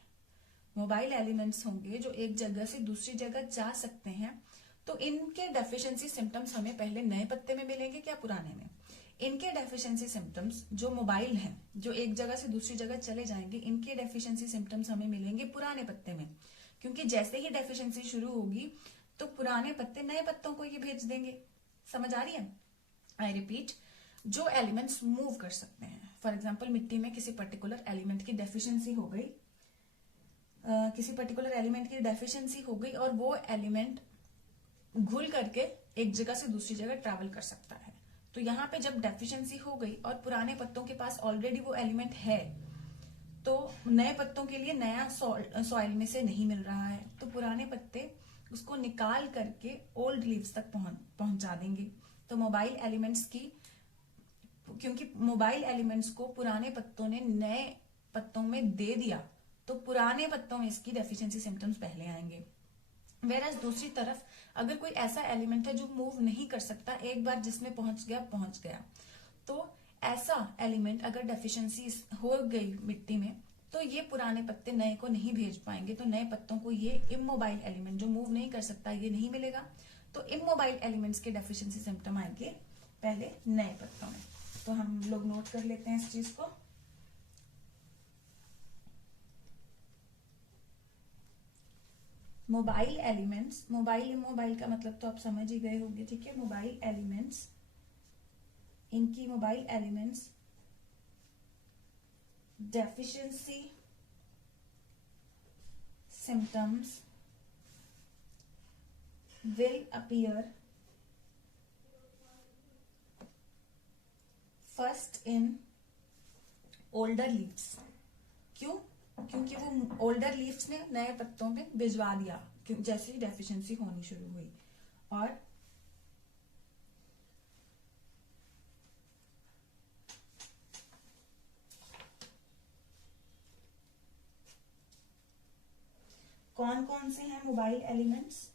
मोबाइल एलिमेंट्स होंगे जो एक जगह से दूसरी जगह जा सकते हैं, तो इनके डेफिशिएंसी सिम्टम्स हमें पहले नए पत्ते में मिलेंगे क्या पुराने में? इनके डेफिशिएंसी सिम्टम्स जो मोबाइल हैं, जो एक जगह से दूसरी जगह चले जाएंगे, इनके डेफिशिएंसी सिम्टम्स हमें मिलेंगे पुराने पत्ते में। क्योंकि जैसे ही डेफिशिएंसी शुरू होगी तो पुराने पत्ते नए पत्तों को ये भेज देंगे। समझ आ रही है? आई रिपीट, जो एलिमेंट्स मूव कर सकते हैं, फॉर एग्जाम्पल मिट्टी में किसी पर्टिकुलर एलिमेंट की डेफिशिएंसी हो गई, किसी पर्टिकुलर एलिमेंट की डेफिशिएंसी हो गई और वो एलिमेंट घुल करके एक जगह से दूसरी जगह ट्रैवल कर सकता है। तो यहाँ पे जब डेफिशिएंसी हो गई और पुराने पत्तों के पास ऑलरेडी वो एलिमेंट है, तो नए पत्तों के लिए नया सॉइल में से नहीं मिल रहा है, तो पुराने पत्ते उसको निकाल करके ओल्ड लीव्स तक पहुंचा देंगे। तो मोबाइल एलिमेंट्स की, क्योंकि मोबाइल एलिमेंट्स को पुराने पत्तों ने नए पत्तों में दे दिया, तो पुराने पत्तों में इसकी डेफिशिएंसी सिम्टम्स पहले आएंगे। वेरएज दूसरी तरफ अगर कोई ऐसा एलिमेंट है जो मूव नहीं कर सकता, एक बार जिसमें पहुंच गया, तो ऐसा एलिमेंट अगर डेफिशिएंसी हो गई मिट्टी में, तो ये पुराने पत्ते नए को नहीं भेज पाएंगे, तो नए पत्तों को ये इमोबाइल एलिमेंट जो मूव नहीं कर सकता ये नहीं मिलेगा। तो इमोबाइल एलिमेंट्स के डेफिशिएंसी सिम्टम आएंगे पहले नए पत्तों में। तो हम लोग नोट कर लेते हैं इस चीज को। मोबाइल एलिमेंट्स, मोबाइल इमोबाइल का मतलब तो आप समझ ही गए होंगे, ठीक है। मोबाइल एलिमेंट्स, इनकी mobile elements deficiency symptoms will appear first in older leaves। क्यों? क्योंकि वो ओल्डर लीव्स ने नए पत्तों में भिजवा दिया जैसे ही डेफिशिएंसी होनी शुरू हुई। और कौन कौन से हैं mobile elements?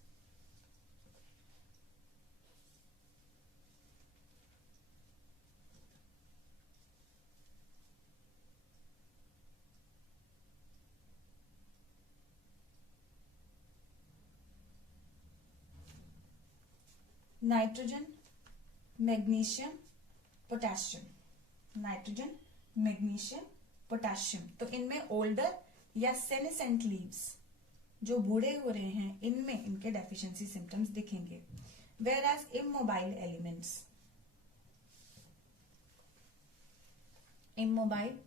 Nitrogen, magnesium, potassium. Nitrogen, magnesium, potassium. तो इनमें ओल्डर या सेनेसेंट लीव्स जो बूढ़े हो रहे हैं, इनमें इनके डेफिशिएंसी सिम्टम्स दिखेंगे। Whereas immobile elements, immobile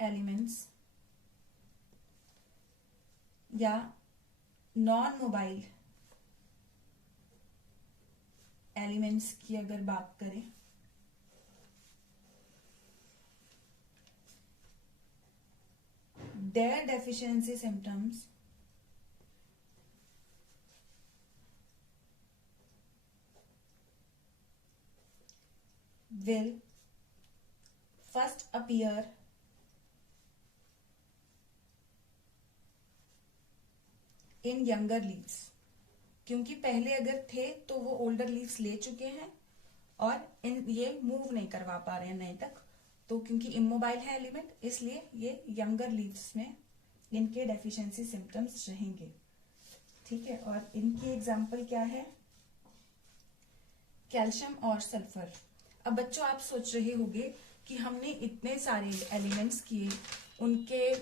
elements या नॉन मोबाइल एलिमेंट्स की अगर बात करें, their deficiency symptoms will first appear in younger leaves। क्योंकि पहले अगर थे तो वो ओल्डर लीव्स ले चुके हैं और ये मूव नहीं करवा पा रहे हैं नए तक, तो क्योंकि इमोबाइल है एलिमेंट, इसलिए ये यंगर लीव्स में इनके डेफिशिएंसी सिम्टम्स रहेंगे, ठीक है। और इनकी एग्जांपल क्या है? कैल्शियम और सल्फर। अब बच्चों आप सोच रहे होंगे कि हमने इतने सारे एलिमेंट्स किए, उनके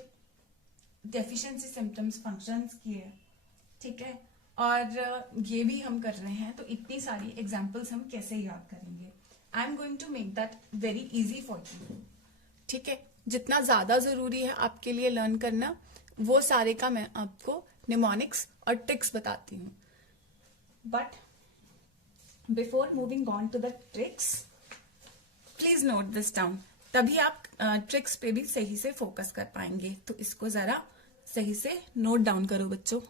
डेफिशिएंसी सिम्टम्स, फंक्शंस किए, ठीक है, और ये भी हम कर रहे हैं, तो इतनी सारी एग्जाम्पल्स हम कैसे याद करेंगे? I am going to make that very easy for you, ठीक है। जितना ज्यादा जरूरी है आपके लिए लर्न करना, वो सारे का मैं आपको निमोनिक्स और ट्रिक्स बताती हूँ। But before moving on to the tricks, please note this down, तभी आप ट्रिक्स पे भी सही से फोकस कर पाएंगे। तो इसको जरा सही से नोट डाउन करो बच्चों।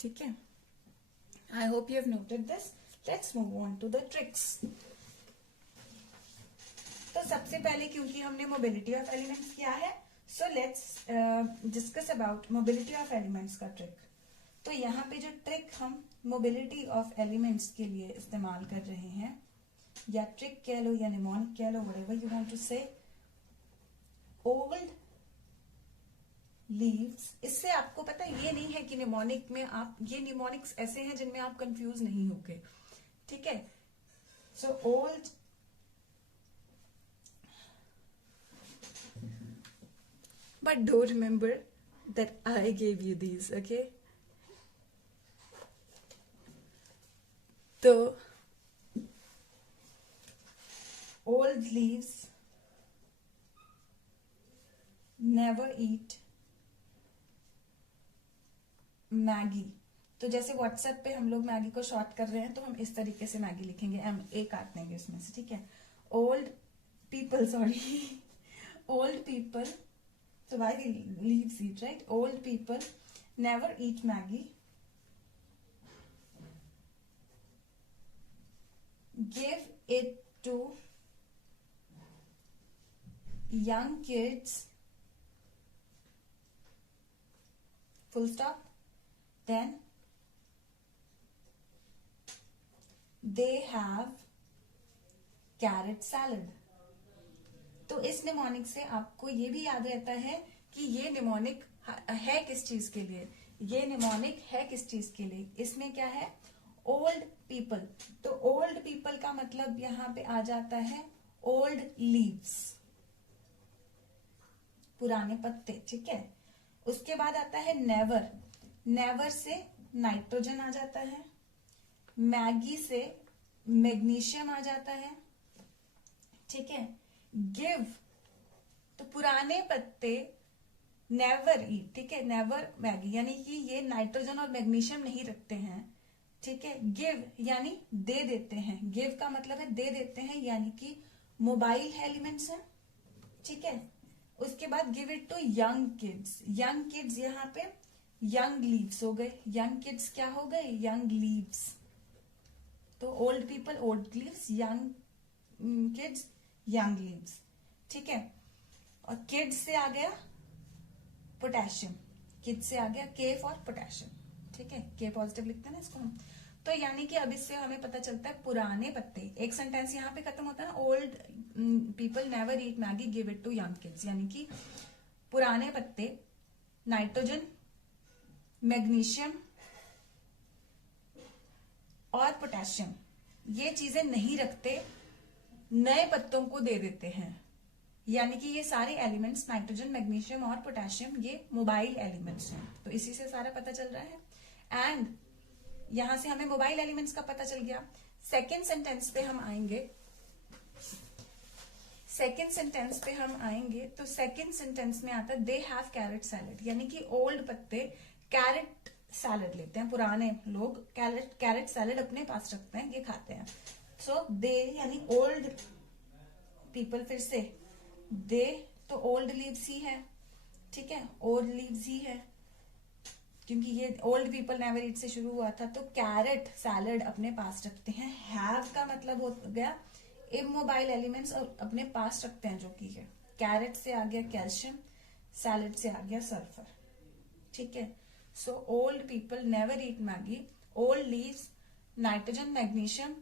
ठीक है, I hope you have noted this. Let's move on to the tricks. तो सबसे पहले क्योंकि हमने मोबिलिटी ऑफ एलिमेंट्स किया है, so let's discuss about mobility of elements का ट्रिक. तो यहाँ पे जो ट्रिक हम मोबिलिटी ऑफ एलिमेंट्स के लिए इस्तेमाल कर रहे हैं, या ट्रिक कह लो या निमोनिक कह लो, व्हाटएवर यू वांट टू से, ओल्ड लीव्स. इससे आपको पता है ये नहीं है कि निमोनिक में आप, ये निमोनिक्स ऐसे हैं जिनमें आप कंफ्यूज नहीं होगे. ठीक है, so old, but do remember that I gave you these, okay? So old leaves never eat Maggi. तो जैसे व्हाट्सएप पे हम लोग मैगी को शॉर्ट कर रहे हैं, तो हम इस तरीके से मैगी लिखेंगे, एम ए काट देंगे उसमें से. ठीक है, old people, sorry, old people. So why the leaves eat, right? Old people never eat Maggie. Give it to young kids. Full stop. Then they have carrot salad. तो इस निमोनिक से आपको ये भी याद रहता है कि ये निमोनिक है किस चीज के लिए, ये निमोनिक है किस चीज के लिए. इसमें क्या है, ओल्ड पीपल. तो ओल्ड पीपल का मतलब यहां पे आ जाता है ओल्ड लीव्स, पुराने पत्ते. ठीक है, उसके बाद आता है नेवर. नेवर से नाइट्रोजन आ जाता है. मैगी से मैग्नीशियम आ जाता है. ठीक है, गिव, तो पुराने पत्ते, नेवर ईट. ठीक है, नेवर मैगी, यानी कि ये नाइट्रोजन और मैग्नीशियम नहीं रखते हैं. ठीक है, गिव यानी दे देते हैं. गिव का मतलब है दे देते हैं, यानी कि मोबाइल एलिमेंट्स हैं. ठीक है, उसके बाद give it to young kids. Young kids यहाँ पे यंग लीव्स हो गए. यंग किड्स क्या हो गए, यंग लीव्स. तो old people old leaves, young kids young leaves. ठीक है, और किड्स से आ गया पोटेशियम. किड्स से आ गया के फॉर पोटेशियम. ठीक है, के पॉजिटिव लिखते हैं ना इसको हम. तो यानी कि अब इससे हमें पता चलता है पुराने पत्ते. एक सेंटेंस यहाँ पे खत्म होता है ना, old people never eat Maggi, give it to young kids. यानी कि पुराने पत्ते नाइट्रोजन, मैग्नीशियम और पोटेशियम, ये चीजें नहीं रखते, नए पत्तों को दे देते हैं. यानी कि ये सारे एलिमेंट्स, नाइट्रोजन, मैग्नीशियम और पोटेशियम, ये मोबाइल एलिमेंट्स हैं. तो इसी से सारा पता चल रहा है. एंड यहां से हमें मोबाइल एलिमेंट्स का पता चल गया. सेकेंड सेंटेंस पे हम आएंगे. सेकेंड सेंटेंस पे हम आएंगे तो सेकेंड सेंटेंस में आता है दे हैव कैरेट सैलेड. यानी कि ओल्ड पत्ते कैरेट सैलेड लेते हैं. पुराने लोग कैरेट सैलेड अपने पास रखते हैं, ये खाते हैं. सो दे यानी ओल्ड पीपल, फिर से दे, तो ओल्ड लीव्स ही है. ठीक है, ओल्ड लीव्स ही है, क्योंकि ये ओल्ड पीपल नेवर ईट से शुरू हुआ था. तो कैरेट सैलेड अपने पास रखते हैं. हैव का मतलब हो गया इमोबाइल एलिमेंट्स, और अपने पास रखते हैं, जो कि है. कैरेट से आ गया कैल्शियम, सैलेड से आ गया सल्फर. ठीक है, so old people never eat Maggi, old leaves, nitrogen, magnesium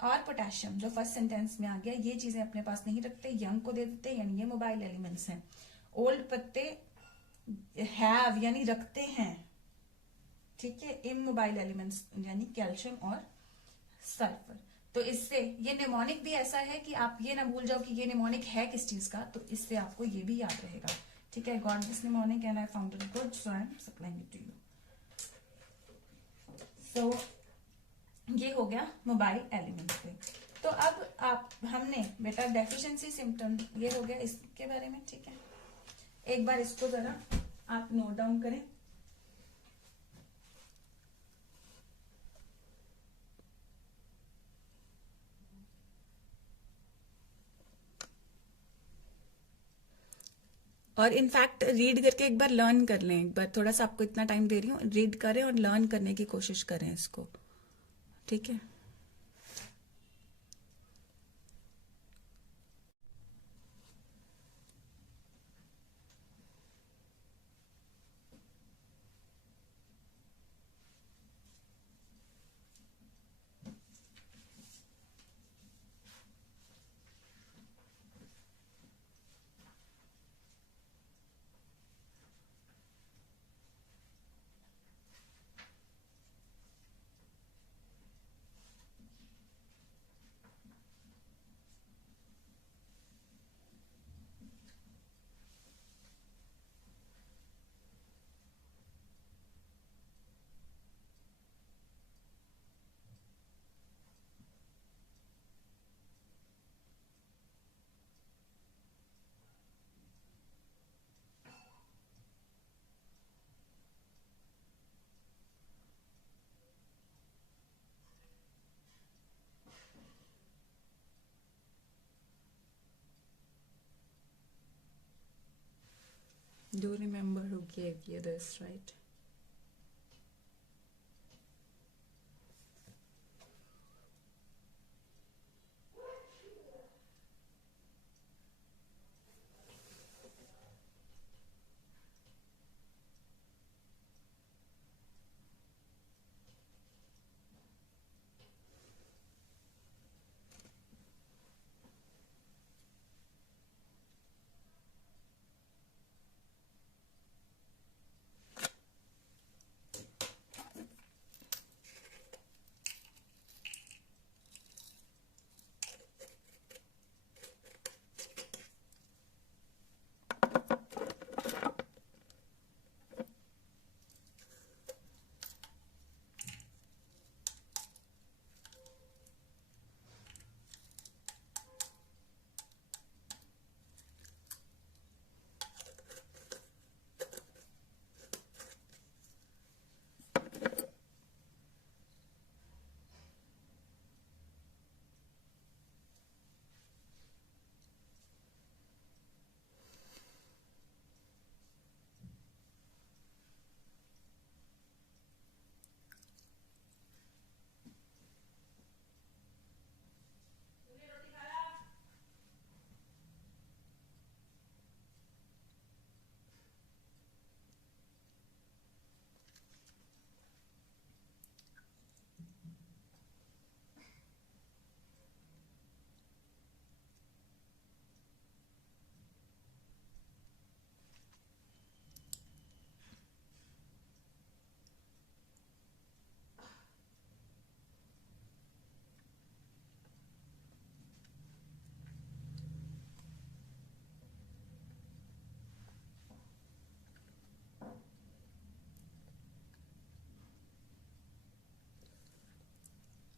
और पोटेशियम, जो फर्स्ट सेंटेंस में आ गया, ये चीजें अपने पास नहीं रखते, यंग को दे देते, यानी ये मोबाइल एलिमेंट्स हैं. ओल्ड पत्ते हैव यानी रखते हैं. ठीक है, इमोबाइल एलिमेंट्स यानी कैल्शियम और सल्फर. तो इससे ये निमोनिक भी ऐसा है कि आप ये ना भूल जाओ कि ये निमोनिक है किस चीज का, तो इससे आपको ये भी याद रहेगा. ठीक है, got this mnemonic and I found it good, so I am supplying it to you. So ये हो गया मोबाइल एलिमेंट्स पे. तो अब आप हमने बेटा डेफिशिएंसी सिम्टम ये हो गया इसके बारे में. ठीक है, एक बार इसको जरा आप नोट डाउन करें. और इनफैक्ट रीड करके एक बार लर्न कर लें, एक बार थोड़ा सा आपको इतना टाइम दे रही हूँ, रीड करें और लर्न करने की कोशिश करें इसको, ठीक है। Do remember who gave you this, right?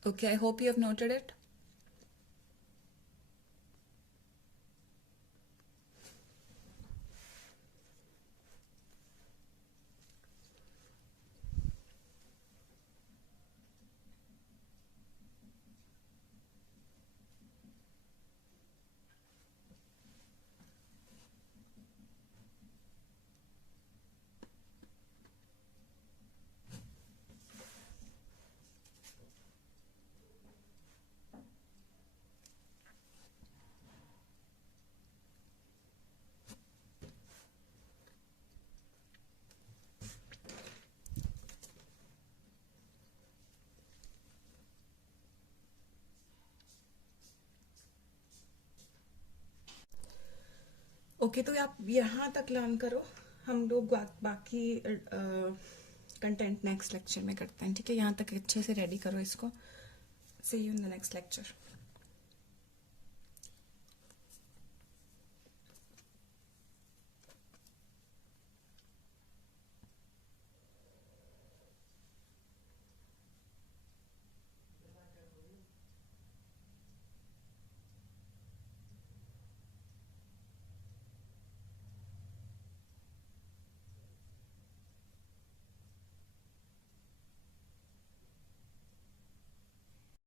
Okay, I hope you have noted it. Okay, तो आप यहाँ तक लर्न करो, हम लोग बाकी कंटेंट नेक्स्ट लेक्चर में करते हैं, ठीक है। यहाँ तक अच्छे से रेडी करो इसको। See you in the next lecture.